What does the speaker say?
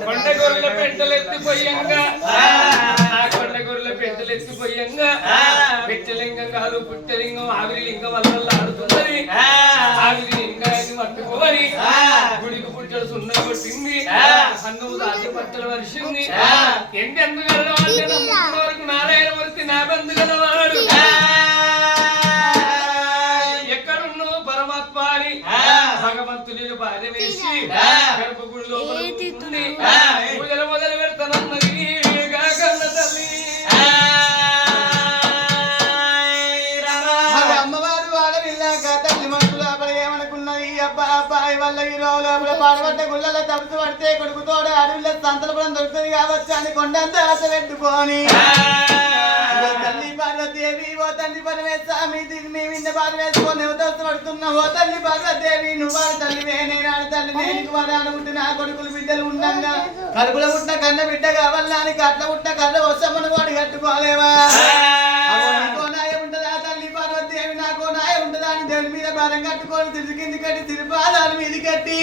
కొండగొర్రెల పెట్టెలెత్తిపోయంగా కొండగొర్రెల పెట్టెలెత్తిపోయంగా పెట్టెలింగం కాదు పుట్టలింగం ఆవిరి లింగం వల్ల ఆడుతున్నది. ఆవిరి లింగాన్ని పట్టుకోని గుడికి పుట్టడు సున్న కొట్టింది. అన్నం దాటి పట్టలు వర్షింది. ఎంతెందుకు గలవాడు నమ్ముకున్న వరకు నారాయణమూర్తి నా బంధు గలవాడు. ఎక్కడున్నావు పరమాత్మ అని భగవంతుని భార్య వేసి గర్భగుడిలో పూజలు మొదలు పెడతానన్నది కన్న తల్లి. అమ్మవారు వాడవిల్లాక తల్లి మనసులో ఏమనుకున్నది? అబ్బా అబ్బాయి వల్ల ఈ రోజులో పాడబడ్డ గుళ్ళలో తడుతు పడితే కొడుకుతోడు అడవిలో సంతలపడం దొరుకుతుంది కావచ్చు అని కొండంత ఆశ పెట్టుకొని తల్లి పార్వతీదేవి ఓ తల్లి పరమేశ్వమి మీ విన్న బాధ వేసుకొని పడుతున్నా. ఓ తల్లి పార్వతీదేవి నువ్వు తల్లివే నేనాడు తల్లి నేను వాడు నా కొడుకులు బిడ్డలు ఉండంగా కడుపులో పుట్టిన కన్న బిడ్డ కావాలా అని కట్ల పుట్టిన కళ్ళ వస్తామని వాడు కట్టుకోలేవా? నీకో నాయ ఉంటదా తల్లి పార్వతీదేవి? నాకో నాయ ఉంటదా అని దేవుని మీద భారం కట్టుకొని తిరిగి కింది కట్టి తిరుపాదాల మీద కట్టి